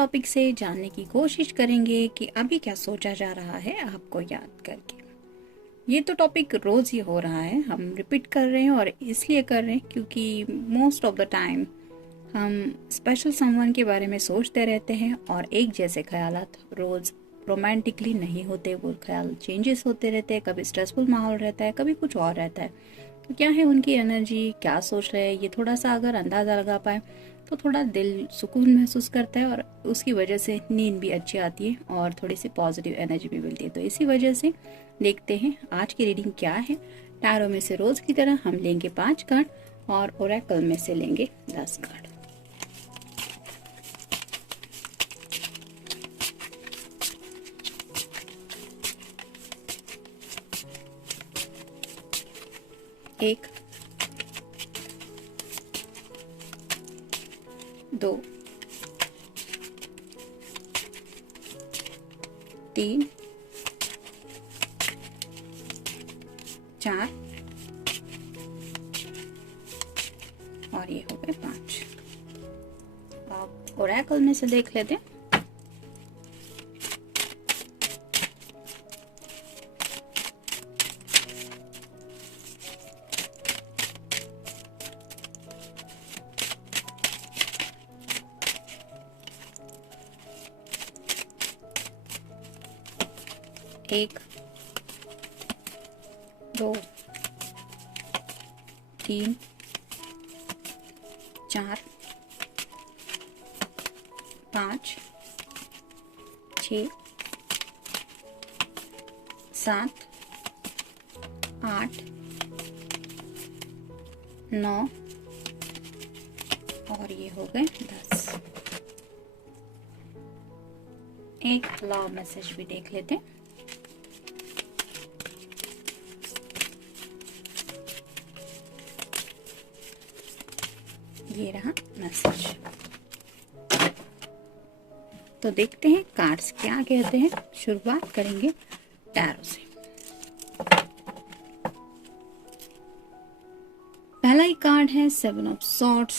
Topic से जानने की कोशिश करेंगे कि अभी क्या सोचा जा रहा है आपको याद करके। ये तो टॉपिक रोज ही हो रहा है, हम रिपीट कर रहे हैं और इसलिए कर रहे हैं क्योंकि मोस्ट ऑफ द टाइम हम स्पेशल समवन के बारे में सोचते रहते हैं और एक जैसे ख्यालात रोज रोमांटिकली नहीं होते, वो ख्याल चेंजेस होते रहते हैं। कभी स्ट्रेसफुल माहौल रहता है, कभी कुछ और रहता है। तो क्या है उनकी एनर्जी, क्या सोच रहे हैं, ये थोड़ा सा अगर अंदाज़ा लगा पाए तो थोड़ा दिल सुकून महसूस करता है और उसकी वजह से नींद भी अच्छी आती है और थोड़ी सी पॉजिटिव एनर्जी भी मिलती है। तो इसी वजह से देखते हैं आज की रीडिंग क्या है। टैरो में से रोज की तरह हम लेंगे 5 कार्ड और ओरेकल में से लेंगे 10 कार्ड। एक, 2, 3, 4 और ये हो गए 5। अब ओरेकल में से देख लेते हैं। एक, 2, 3, 4, 5, 6, 7, 8, 9 और ये हो गए 10। एक लव मैसेज भी देख लेते हैं। ये रहा मैसेज। तो देखते हैं कार्ड्स क्या कहते हैं। शुरुआत करेंगे टैरो से। पहला ही कार्ड है 7 ऑफ सॉर्ड्स।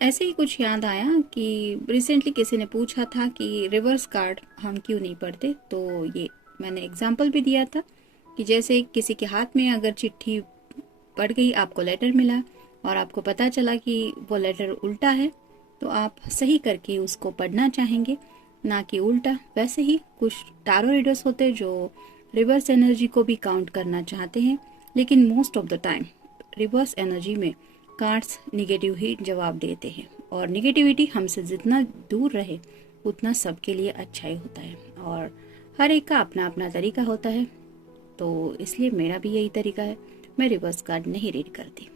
ऐसे ही कुछ याद आया कि रिसेंटली किसी ने पूछा था कि रिवर्स कार्ड हम क्यों नहीं पढ़ते, तो ये मैंने एग्जांपल भी दिया था कि जैसे किसी के हाथ में अगर चिट्ठी पड़ गई, आपको लेटर मिला और आपको पता चला कि वो लेटर उल्टा है, तो आप सही करके उसको पढ़ना चाहेंगे, ना कि उल्टा। वैसे ही कुछ टैरो रीडर्स होते हैं जो रिवर्स एनर्जी को भी काउंट करना चाहते हैं, लेकिन most of the time reverse energy में कार्ड्स निगेटिव ही जवाब देते हैं और निगेटिविटी हमसे जितना दूर रहे उतना सबके लिए अच्छा ही होता है और हर एक का अपना अपना तरीका होता है। तो इसलिए मेरा भी यही तरीका है, मैं रिवर्स कार्ड नहीं रीड करती।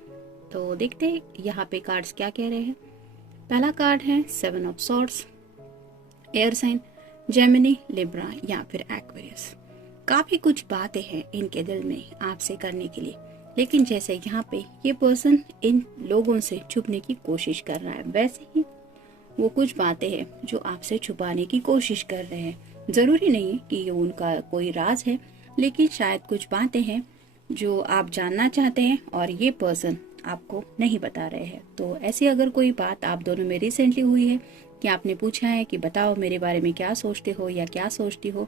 तो देखते हैं यहाँ पे कार्ड्स क्या कह रहे हैं। पहला कार्ड है 7 of swords. Air sign Gemini, Libra या फिर एक्वेरियस। काफी कुछ बातें हैं इनके दिल में आपसे करने के लिए, लेकिन जैसे यहाँ पे ये पर्सन इन लोगों से छुपने की कोशिश कर रहा है, वैसे ही वो कुछ बातें हैं जो आपसे छुपाने की कोशिश कर रहे हैं। जरूरी नहीं कि ये उनका कोई राज है, लेकिन शायद कुछ बातें हैं जो आप जानना चाहते हैं और ये पर्सन आपको नहीं बता रहे हैं। तो ऐसी अगर कोई बात आप दोनों में रिसेंटली हुई है कि आपने पूछा है कि बताओ मेरे बारे में क्या सोचते हो या क्या सोचती हो,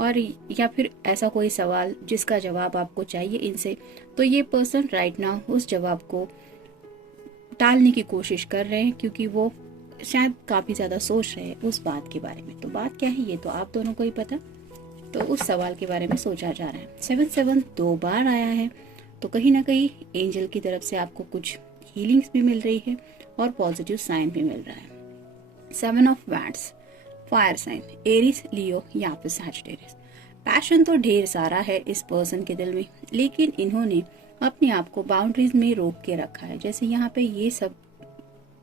और या फिर ऐसा कोई सवाल जिसका जवाब आपको चाहिए इनसे, तो ये पर्सन राइट नाउ उस जवाब को टालने की कोशिश कर रहे हैं क्योंकि वो शायद काफी ज्यादा सोच रहे हैं उस बात के बारे में। तो बात क्या है ये तो आप दोनों को ही पता, तो उस सवाल के बारे में सोचा जा रहा है। 7 2 बार आया है, तो कहीं ना कहीं एंजल की तरफ से आपको कुछ हीलिंग्स भी मिल रही है और पॉजिटिव साइन भी मिल रहा है। 7 of wands, fire sign Aries, Leo या फिर सैजिटेरियस। पैशन तो ढेर सारा है इस पर्सन के दिल में, लेकिन इन्होंने अपने आप को बाउंड्रीज में रोक के रखा है। जैसे यहाँ पे ये सब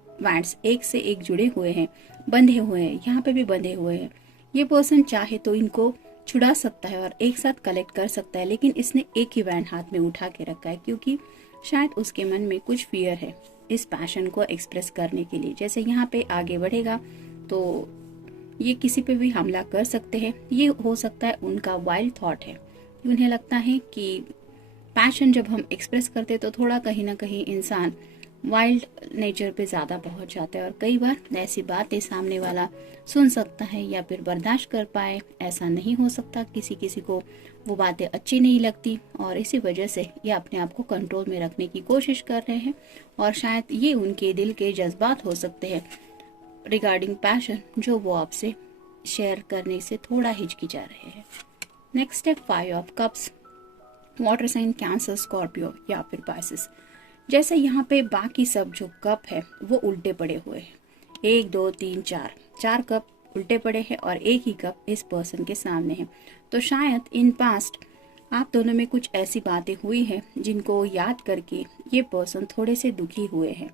वैंड्स एक से एक जुड़े हुए हैं, बंधे हुए हैं, यहाँ पे भी बंधे हुए हैं। ये पर्सन चाहे तो इनको छुड़ा सकता है और एक साथ कलेक्ट कर सकता है, लेकिन इसने एक ही वैंड हाथ में उठा के रखा है क्योंकि शायद उसके मन में कुछ फियर है इस पैशन को एक्सप्रेस करने के लिए। जैसे यहाँ पे आगे बढ़ेगा तो ये किसी पे भी हमला कर सकते हैं। ये हो सकता है उनका वाइल्ड थॉट है, उन्हें लगता है कि पैशन जब हम एक्सप्रेस करते तो थोड़ा कहीं ना कहीं इंसान वाइल्ड नेचर पे ज़्यादा पहुंच जाते हैं और कई बार ऐसी बातें सामने वाला सुन सकता है या फिर बर्दाश्त कर पाए, ऐसा नहीं हो सकता। किसी किसी को वो बातें अच्छी नहीं लगती और इसी वजह से ये अपने आप को कंट्रोल में रखने की कोशिश कर रहे हैं और शायद ये उनके दिल के जज्बात हो सकते हैं रिगार्डिंग पैशन, जो वो आपसे शेयर करने से थोड़ा हिचकिचा रहे हैं। नेक्स्ट है 5 of cups, water sign Cancer, Scorpio या फिर पाइसेस। जैसे यहाँ पे बाकी सब जो कप है वो उल्टे पड़े हुए हैं, 1 2 3 4 कप उल्टे पड़े हैं और एक ही कप इस पर्सन के सामने है। तो शायद इन पास्ट आप दोनों में कुछ ऐसी बातें हुई हैं जिनको याद करके ये पर्सन थोड़े से दुखी हुए हैं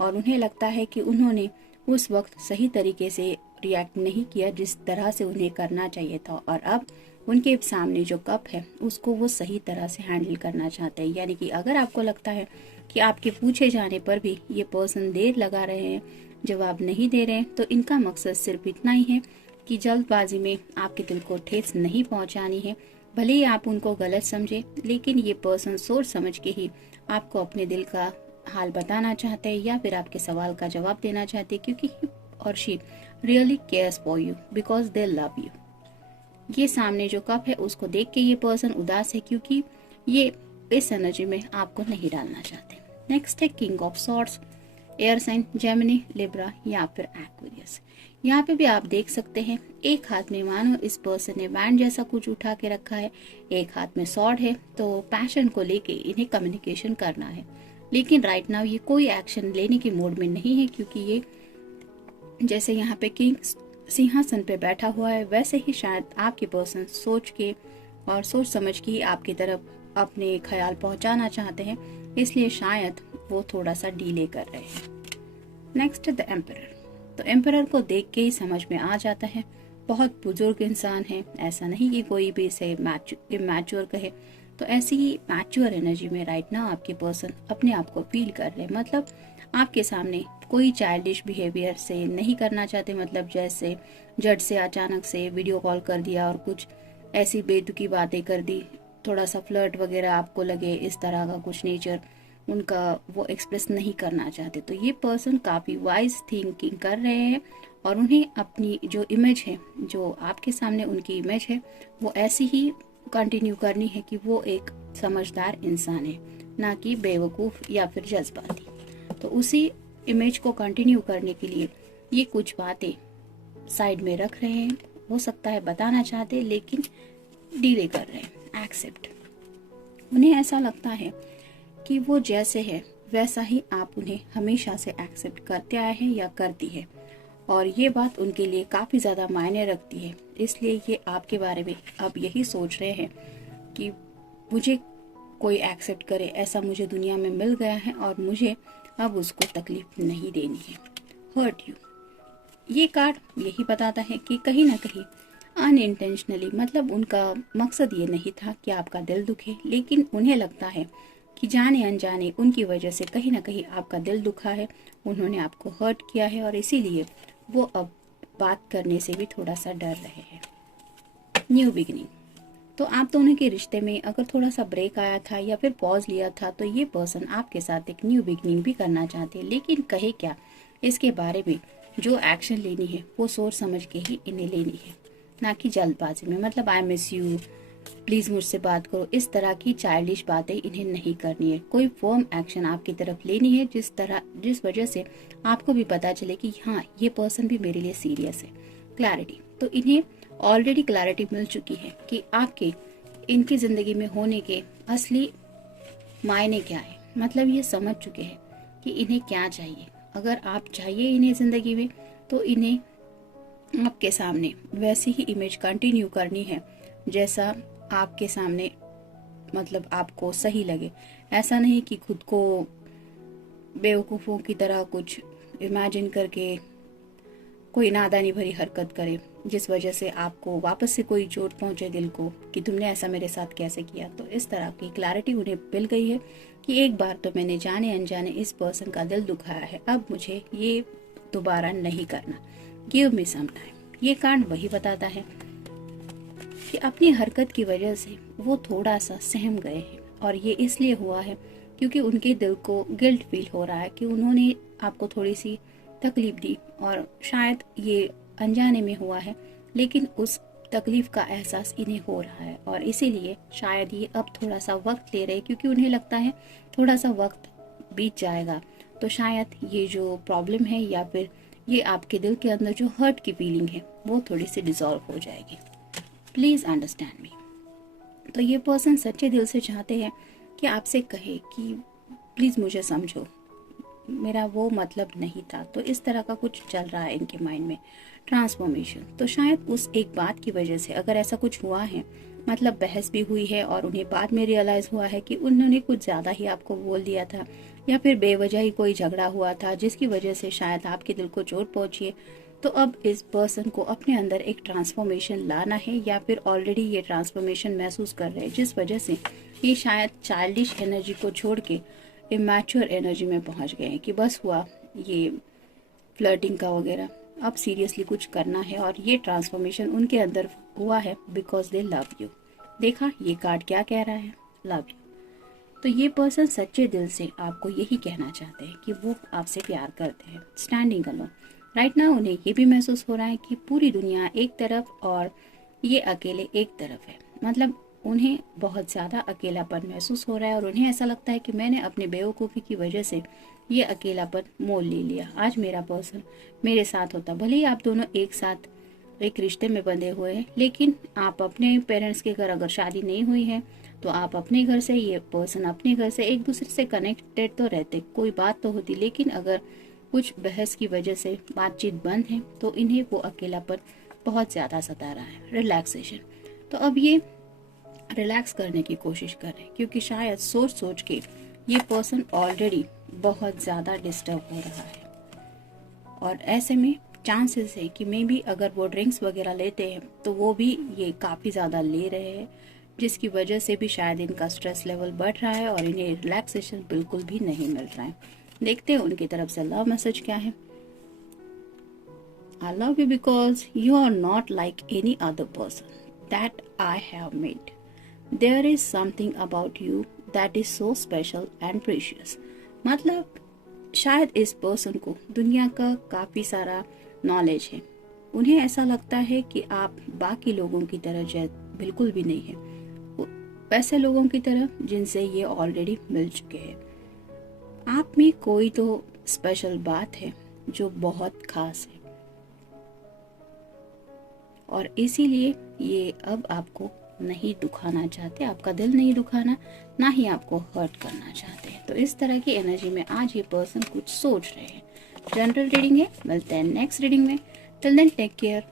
और उन्हें लगता है कि उन्होंने उस वक्त सही तरीके से रिएक्ट नहीं किया जिस तरह से उन्हें करना चाहिए था और अब उनके सामने जो कप है उसको वो सही तरह से हैंडल करना चाहते हैं। यानी कि अगर आपको लगता है कि आपके पूछे जाने पर भी ये पर्सन देर लगा रहे हैं, जवाब नहीं दे रहे हैं, तो इनका मकसद सिर्फ इतना ही है कि जल्दबाजी में आपके दिल को ठेस नहीं पहुंचानी है। भले ही आप उनको गलत समझे, लेकिन ये पर्सन सोच समझ के ही आपको अपने दिल का हाल बताना चाहते हैं या फिर आपके सवाल का जवाब देना चाहते हैं, क्योंकि ही और she really cares for you because they love you. ये सामने जो कप है उसको देख के ये पर्सन उदास है क्योंकि ये इस एनर्जी में आपको नहीं डालना चाहते। नेक्स्ट है king of swords, air sign Gemini, Libra या फिर एक्वेरियस। यहाँ पे भी आप देख सकते हैं एक हाथ में मानो इस पर्सन ने बैंड जैसा कुछ उठा के रखा है, एक हाथ में सॉर्ड है। तो पैशन को लेके इन्हें कम्युनिकेशन करना है, लेकिन राइट नाउ ये कोई एक्शन लेने के मूड में नहीं है क्योंकि ये जैसे यहाँ पे किंग सिंहासन पे बैठा हुआ है, वैसे ही शायद आपके पर्सन सोच के और सोच समझ के ही आपकी तरफ अपने ख्याल पहुंचाना चाहते हैं, इसलिए शायद वो थोड़ा सा डिले कर रहे हैं। Next the emperor. तो एम्परर को देख के ही समझ में आ जाता है बहुत बुजुर्ग इंसान है, ऐसा नहीं कि कोई भी इसे मैच्योर कहे। तो ऐसी ही मैच्योर एनर्जी में राइट नाउ आपके पर्सन अपने आप को फील कर रहे हैं। मतलब आपके सामने कोई चाइल्डिश बिहेवियर से नहीं करना चाहते, मतलब जैसे जज से अचानक से वीडियो कॉल कर दिया और कुछ ऐसी बेतुकी बातें कर दी, थोड़ा सा फ्लर्ट वगैरह आपको लगे, इस तरह का कुछ नेचर उनका वो एक्सप्रेस नहीं करना चाहते। तो ये पर्सन काफ़ी वाइज थिंकिंग कर रहे हैं और उन्हें अपनी जो इमेज है, जो आपके सामने उनकी इमेज है, वो ऐसी ही कंटिन्यू करनी है कि वो एक समझदार इंसान है, ना कि बेवकूफ़ या फिर जज्बाती। तो उसी इमेज को कंटिन्यू करने के लिए ये कुछ बातें साइड में रख रहे हैं। हो सकता है बताना चाहते लेकिन डिले कर रहे हैं। एक्सेप्ट, उन्हें ऐसा लगता है कि वो जैसे है वैसा ही आप उन्हें हमेशा से एक्सेप्ट करते आए हैं या करती है, और ये बात उनके लिए काफ़ी ज़्यादा मायने रखती है। इसलिए ये आपके बारे में अब यही सोच रहे हैं कि मुझे कोई एक्सेप्ट करे, ऐसा मुझे दुनिया में मिल गया है और मुझे अब उसको तकलीफ नहीं देनी है। हर्ट यू, ये कार्ड यही बताता है कि कहीं ना कहीं अनइंटेंशनली, मतलब उनका मकसद ये नहीं था कि आपका दिल दुखे, लेकिन उन्हें लगता है कि जाने अनजाने उनकी वजह से कहीं ना कहीं आपका दिल दुखा है, उन्होंने आपको हर्ट किया है और इसीलिए वो अब बात करने से भी थोड़ा सा डर रहे हैं। न्यू बिगिनिंग, तो आप दोनों के रिश्ते में अगर थोड़ा सा ब्रेक आया था या फिर पॉज लिया था, तो ये पर्सन आपके साथ एक न्यू बिगिनिंग भी करना चाहते हैं, लेकिन कहे क्या, इसके बारे में जो एक्शन लेनी है वो सोच समझ के ही इन्हें लेनी है, ना कि जल्दबाजी में। मतलब आई मिस यू, प्लीज़ मुझसे बात करो, इस तरह की चाइल्डिश बातें इन्हें नहीं करनी है। कोई फर्म एक्शन आपकी तरफ लेनी है जिस वजह से आपको भी पता चले कि हाँ, ये पर्सन भी मेरे लिए सीरियस है। क्लैरिटी, तो इन्हें ऑलरेडी क्लैरिटी मिल चुकी है कि आपके इनकी ज़िंदगी में होने के असली मायने क्या है। मतलब ये समझ चुके हैं कि इन्हें क्या चाहिए। अगर आप चाहिए इन्हें ज़िंदगी में, तो इन्हें आपके सामने वैसी ही इमेज कंटिन्यू करनी है जैसा आपके सामने, मतलब आपको सही लगे। ऐसा नहीं कि खुद को बेवकूफ़ों की तरह कुछ इमेजिन करके कोई नादानी भरी हरकत करे जिस वजह से आपको वापस से कोई चोट पहुंचे दिल को कि तुमने ऐसा मेरे साथ कैसे किया। तो इस तरह की क्लैरिटी उन्हें मिल गई है कि एक बार तो मैंने जाने अनजाने इस पर्सन का दिल दुखाया है, अब मुझे ये दोबारा नहीं करना। गिव मी सम टाइम, ये कार्ड वही बताता है कि अपनी हरकत की वजह से वो थोड़ा सा सहम गए हैं और ये इसलिए हुआ है क्योंकि उनके दिल को गिल्ट फील हो रहा है कि उन्होंने आपको थोड़ी सी तकलीफ दी और शायद ये अनजाने में हुआ है, लेकिन उस तकलीफ का एहसास इन्हें हो रहा है और इसीलिए शायद ये अब थोड़ा सा वक्त ले रहे हैं, क्योंकि उन्हें लगता है थोड़ा सा वक्त बीत जाएगा तो शायद ये जो प्रॉब्लम है या फिर ये आपके दिल के अंदर जो हर्ट की फीलिंग है वो थोड़ी सी डिसॉल्व हो जाएगी। Please understand me. तो ये पर्सन सच्चे दिल से चाहते हैं कि आपसे कहे कि प्लीज़ मुझे समझो, मेरा वो मतलब नहीं था। तो इस तरह का कुछ चल रहा है इनके माइंड में, ट्रांसफॉर्मेशन। तो शायद उस एक बात की वजह से अगर ऐसा कुछ हुआ है, मतलब बहस भी हुई है और उन्हें बाद में रियलाइज़ हुआ है कि उन्होंने कुछ ज़्यादा ही आपको बोल दिया था या फिर बेवजह ही कोई झगड़ा हुआ था जिसकी वजह से शायद आपके दिल को चोट पहुंची है, तो अब इस पर्सन को अपने अंदर एक ट्रांसफॉर्मेशन लाना है या फिर ऑलरेडी ये ट्रांसफॉर्मेशन महसूस कर रहे हैं, जिस वजह से ये शायद चाइल्डिश एनर्जी को छोड़ के इमैच्योर एनर्जी में पहुंच गए हैं कि बस हुआ ये फ्लर्टिंग का वगैरह, अब सीरियसली कुछ करना है। और ये ट्रांसफॉर्मेशन उनके अंदर हुआ है बिकॉज दे लव यू। देखा ये कार्ड क्या कह रहा है, लव यू। तो ये पर्सन सच्चे दिल से आपको यही कहना चाहते हैं कि वो आपसे प्यार करते हैं। स्टैंडिंग अलोन राइट नाउ उन्हें ये भी महसूस हो रहा है कि पूरी दुनिया एक तरफ और ये अकेले एक तरफ है, मतलब उन्हें बहुत ज़्यादा अकेलापन महसूस हो रहा है और उन्हें ऐसा लगता है कि मैंने अपनी बेवकूफ़ी की वजह से ये अकेलापन मोल ले लिया। आज मेरा पर्सन मेरे साथ होता, भले ही आप दोनों एक साथ एक रिश्ते में बंधे हुए हैं, लेकिन आप अपने पेरेंट्स के घर अगर शादी नहीं हुई है तो आप अपने घर से, ये पर्सन अपने घर से एक दूसरे से कनेक्टेड तो रहते, कोई बात तो होती, लेकिन अगर कुछ बहस की वजह से बातचीत बंद है तो इन्हें वो अकेलापन बहुत ज़्यादा सता रहा है। रिलैक्सेशन, तो अब ये रिलैक्स करने की कोशिश कर रहे हैं क्योंकि शायद सोच सोच के ये पर्सन ऑलरेडी बहुत ज़्यादा डिस्टर्ब हो रहा है और ऐसे में चांसेस है कि मे बी अगर वो ड्रिंक्स वगैरह लेते हैं तो वो भी ये काफ़ी ज़्यादा ले रहे हैं, जिसकी वजह से भी शायद इनका स्ट्रेस लेवल बढ़ रहा है और इन्हें रिलैक्सेशन बिल्कुल भी नहीं मिल रहा है। देखते हैं उनकी तरफ से लव मैसेज क्या है। I love you because you are not like any other person that I have met. There is something about you that is so special and precious. मतलब शायद इस पर्सन को दुनिया का काफ़ी सारा नॉलेज है, उन्हें ऐसा लगता है कि आप बाकी लोगों की तरह बिल्कुल भी नहीं है, वैसे लोगों की तरह जिनसे ये ऑलरेडी मिल चुके हैं। आप में कोई तो स्पेशल बात है जो बहुत खास है और इसीलिए ये अब आपको नहीं दुखाना चाहते, आपका दिल नहीं दुखाना, ना ही आपको हर्ट करना चाहते। तो इस तरह की एनर्जी में आज ये पर्सन कुछ सोच रहे हैं। जनरल रीडिंग है, मिलते हैं नेक्स्ट रीडिंग में। Till then take care.